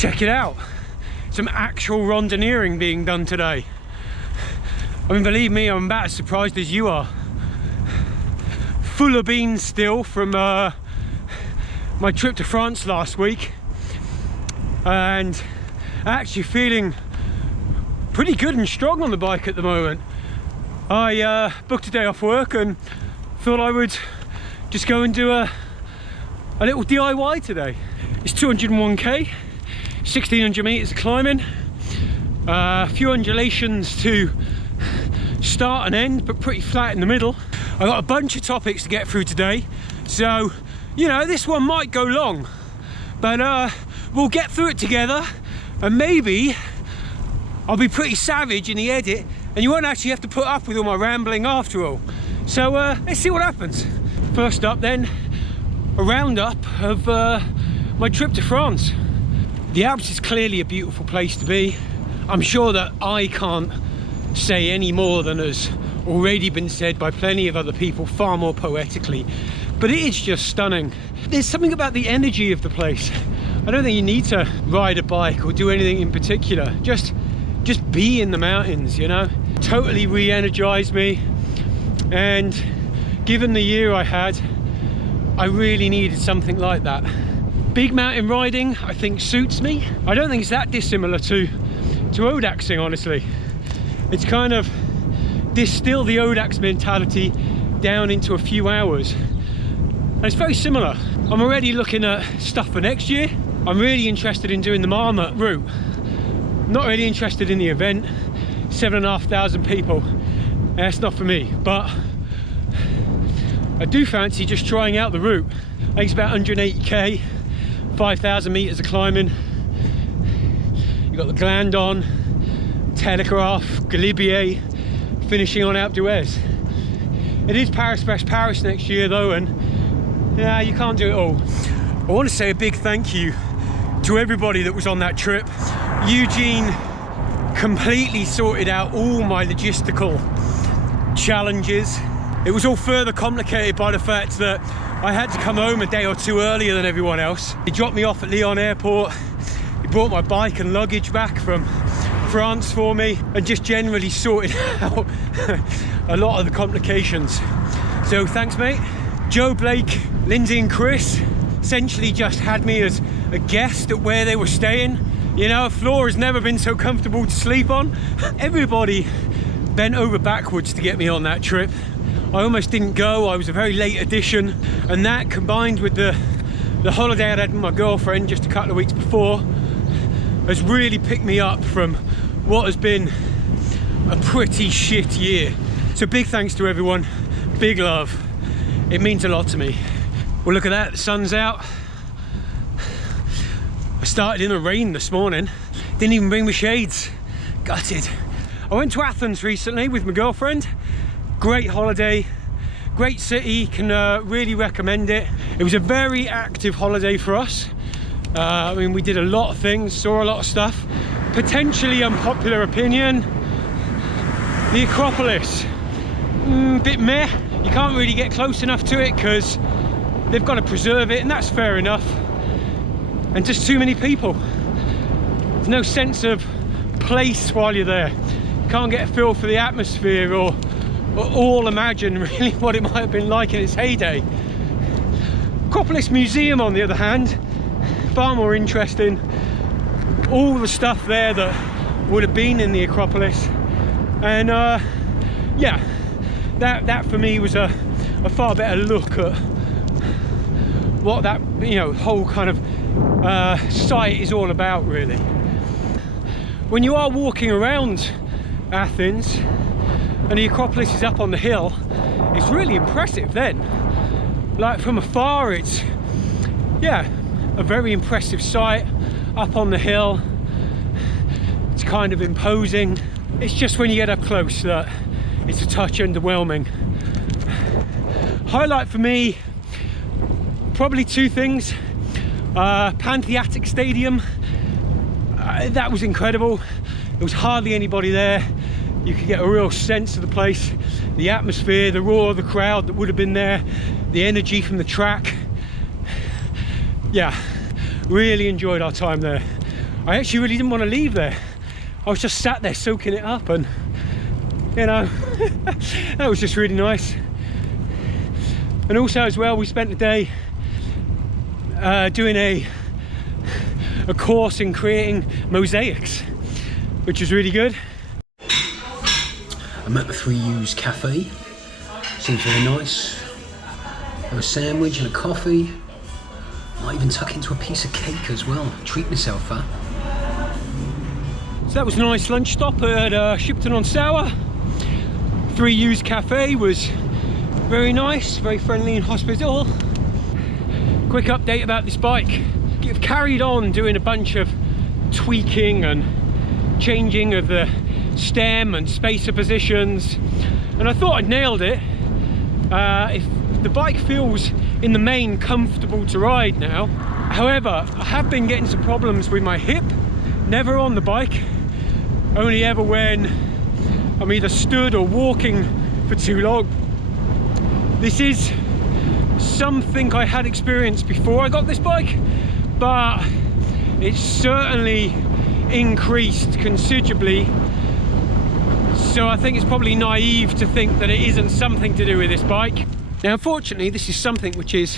check it out. Some actual rondonneering being done today. I mean, believe me, I'm about as surprised as you are. Full of beans still from my trip to France last week, and actually feeling pretty good and strong on the bike at the moment. I booked a day off work and thought I would just go and do a little DIY today. It's 201k, 1600 meters of climbing, a few undulations to start and end, but pretty flat in the middle. I've got a bunch of topics to get through today, so you know, this one might go long, but we'll get through it together, and maybe I'll be pretty savage in the edit and you won't actually have to put up with all my rambling after all. So let's see what happens. First up then, a roundup of my trip to France. The Alps is clearly a beautiful place to be. I'm sure that I can't say any more than has already been said by plenty of other people, far more poetically, but it is just stunning. There's something about the energy of the place. I don't think you need to ride a bike or do anything in particular. Just be in the mountains, you know. Totally re-energized me, and given the year I had, I really needed something like that. Big mountain riding, I think, suits me. I don't think it's that dissimilar to Audaxing, honestly. It's kind of distill the Audax mentality down into a few hours, and it's very similar. I'm already looking at stuff for next year. I'm really interested in doing the Marmot route. Not really interested in the event. 7,500 people, that's not for me, but I do fancy just trying out the route. I think it's about 180k, 5,000 meters of climbing. You've got the Glandon, Telegraph, Galibier, finishing on Alpe d'Huez. It is Paris next year though, and yeah, you can't do it all. I want to say a big thank you to everybody that was on that trip. Eugene completely sorted out all my logistical challenges. It was all further complicated by the fact that I had to come home a day or two earlier than everyone else. He dropped me off at Lyon airport. He brought my bike and luggage back from France for me, and just generally sorted out a lot of the complications. So thanks, mate. Joe, Blake, Lindsay and Chris essentially just had me as a guest at where they were staying. You know, a floor has never been so comfortable to sleep on. Everybody bent over backwards to get me on that trip. I almost didn't go. I was a very late addition, and that combined with the holiday I'd had with my girlfriend just a couple of weeks before has really picked me up from what has been a pretty shit year. So big thanks to everyone, big love. It means a lot to me. Well, look at that, the sun's out. I started in the rain this morning, didn't even bring my shades, gutted. I went to Athens recently with my girlfriend. Great holiday, great city, can really recommend it. It was a very active holiday for us. I mean, we did a lot of things, saw a lot of stuff. Potentially unpopular opinion, the Acropolis, bit meh. You can't really get close enough to it because they've got to preserve it, and that's fair enough. And just too many people. There's no sense of place while you're there. You can't get a feel for the atmosphere or all imagine really what it might have been like in its heyday. Acropolis Museum, on the other hand, far more interesting. All the stuff there that would have been in the Acropolis, and yeah, that for me was a far better look at what that, you know, whole kind of site is all about, really. When you are walking around Athens and the Acropolis is up on the hill, it's really impressive then. Like from afar, it's, yeah, a very impressive sight up on the hill. It's kind of imposing. It's just when you get up close that it's a touch underwhelming. Highlight for me, probably two things. Pantheatic Stadium, that was incredible. There was hardly anybody there. You could get a real sense of the place, the atmosphere, the roar of the crowd that would have been there, the energy from the track. Yeah, really enjoyed our time there. I actually really didn't want to leave there. I was just sat there soaking it up, and you know, that was just really nice. And also as well, we spent the day doing a course in creating mosaics, which was really good. I'm at the 3U's cafe. Seems very nice. Have a sandwich and a coffee. Might even tuck into a piece of cake as well. Treat myself, huh? So that was a nice lunch stop at Shipton on Stour. 3U's cafe was very nice, very friendly and hospitable. Quick update about this bike. I've carried on doing a bunch of tweaking and changing of the stem and spacer positions, and I thought I'd nailed it. If the bike feels in the main comfortable to ride now. However, I have been getting some problems with my hip. Never on the bike, only ever when I'm either stood or walking for too long. This is something I had experienced before I got this bike, but it's certainly increased considerably. So I think it's probably naive to think that it isn't something to do with this bike. Now, unfortunately, this is something which is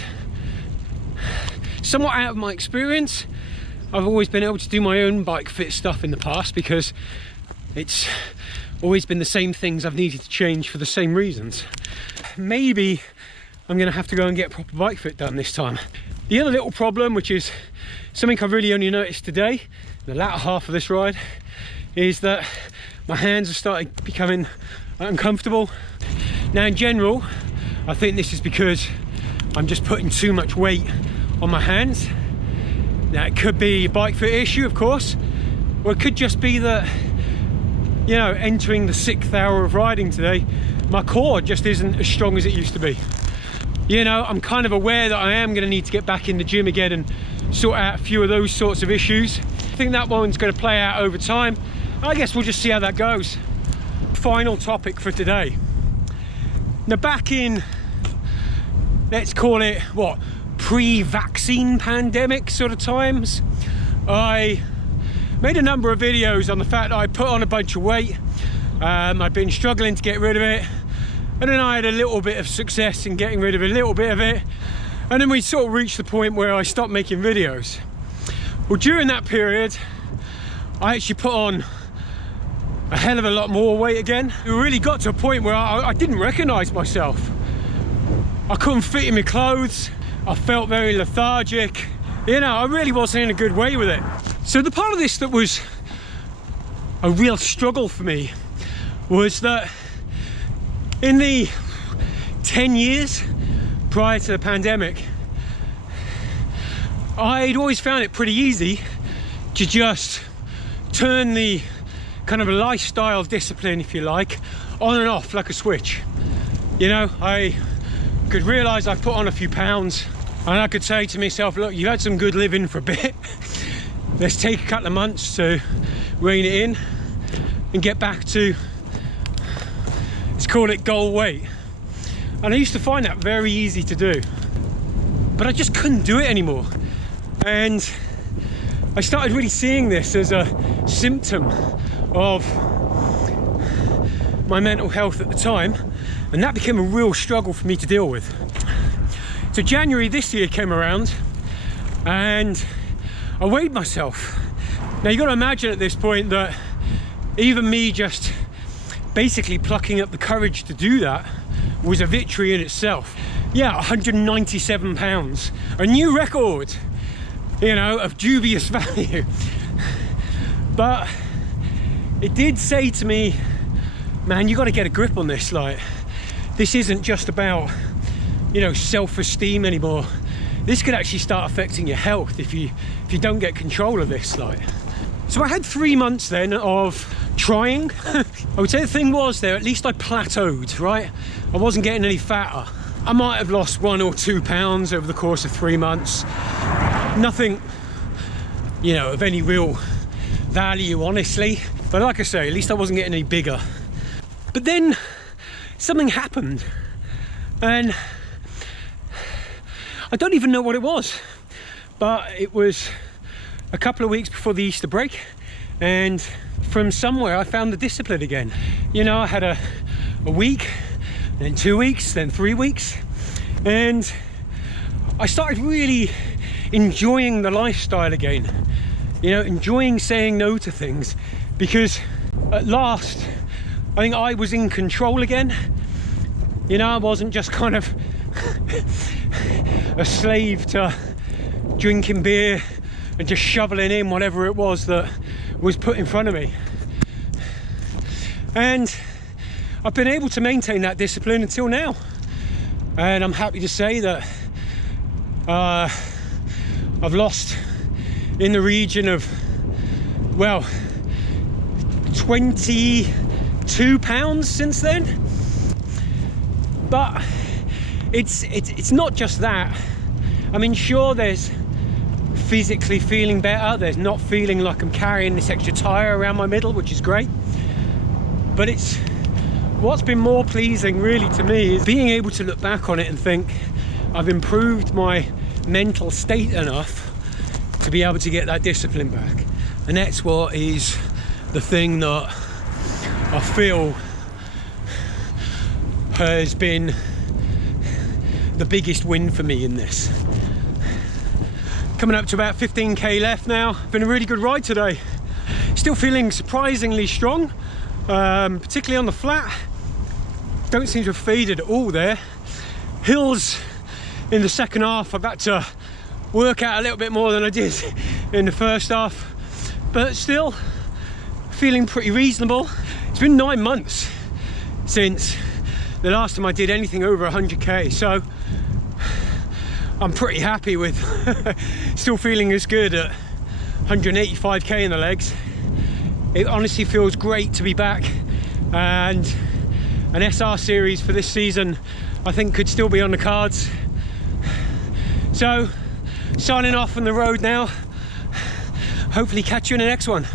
somewhat out of my experience. I've always been able to do my own bike fit stuff in the past because it's always been the same things I've needed to change for the same reasons. Maybe I'm gonna have to go and get proper bike fit done this time. The other little problem, which is something I've really only noticed today, the latter half of this ride, is that my hands are starting becoming uncomfortable. Now, in general, I think this is because I'm just putting too much weight on my hands. Now, it could be a bike fit issue, of course, or it could just be that, you know, entering the 6th hour of riding today, my core just isn't as strong as it used to be. You know, I'm kind of aware that I am going to need to get back in the gym again and sort out a few of those sorts of issues. I think that one's going to play out over time. I guess we'll just see how that goes. Final topic for today. Now, back in, let's call it, what, pre-vaccine pandemic sort of times, I made a number of videos on the fact that I put on a bunch of weight. I'd been struggling to get rid of it, and then I had a little bit of success in getting rid of a little bit of it, and then we sort of reached the point where I stopped making videos. Well, during that period, I actually put on a hell of a lot more weight again. It really got to a point where I didn't recognize myself. I couldn't fit in my clothes. I felt very lethargic. You know, I really wasn't in a good way with it. So the part of this that was a real struggle for me was that in the 10 years prior to the pandemic, I'd always found it pretty easy to just turn the kind of a lifestyle discipline, if you like, on and off like a switch. You know, I could realize I put on a few pounds, and I could say to myself, look, you had some good living for a bit. Let's take a couple of months to rein it in and get back to, let's call it goal weight. And I used to find that very easy to do, but I just couldn't do it anymore. And I started really seeing this as a symptom of my mental health at the time, and that became a real struggle for me to deal with. So January this year came around and I weighed myself. Now, you got to imagine at this point that even me just basically plucking up the courage to do that was a victory in itself. Yeah, 197 pounds, a new record, you know, of dubious value. But it did say to me, man, you got to get a grip on this. Like, this isn't just about, you know, self-esteem anymore. This could actually start affecting your health if you don't get control of this. Like, so I had 3 months then of trying. I would say the thing was there, at least I plateaued, right? I wasn't getting any fatter. I might have lost 1 or 2 pounds over the course of 3 months. Nothing, you know, of any real value, honestly. But like I say, at least I wasn't getting any bigger. But then something happened, and I don't even know what it was, but it was a couple of weeks before the Easter break, and from somewhere I found the discipline again. You know, I had a week, then 2 weeks, then 3 weeks, and I started really enjoying the lifestyle again. You know, enjoying saying no to things, because at last I think I was in control again. You know, I wasn't just kind of a slave to drinking beer and just shoveling in whatever it was that was put in front of me. And I've been able to maintain that discipline until now, and I'm happy to say that I've lost in the region of, well, 22 pounds since then. But it's not just that. I mean, sure, there's physically feeling better, there's not feeling like I'm carrying this extra tire around my middle, which is great. But it's what's been more pleasing really to me is being able to look back on it and think I've improved my mental state enough to be able to get that discipline back. And that's what is the thing that I feel has been the biggest win for me in this. Coming up to about 15k left now. Been a really good ride today. Still feeling surprisingly strong, particularly on the flat. Don't seem to have faded at all there. Hills in the second half, I've had to work out a little bit more than I did in the first half, but still feeling pretty reasonable. It's been 9 months since the last time I did anything over 100k, so I'm pretty happy with still feeling as good at 185k in the legs. It honestly feels great to be back, and an SR series for this season I think could still be on the cards. So signing off on the road now. Hopefully catch you in the next one.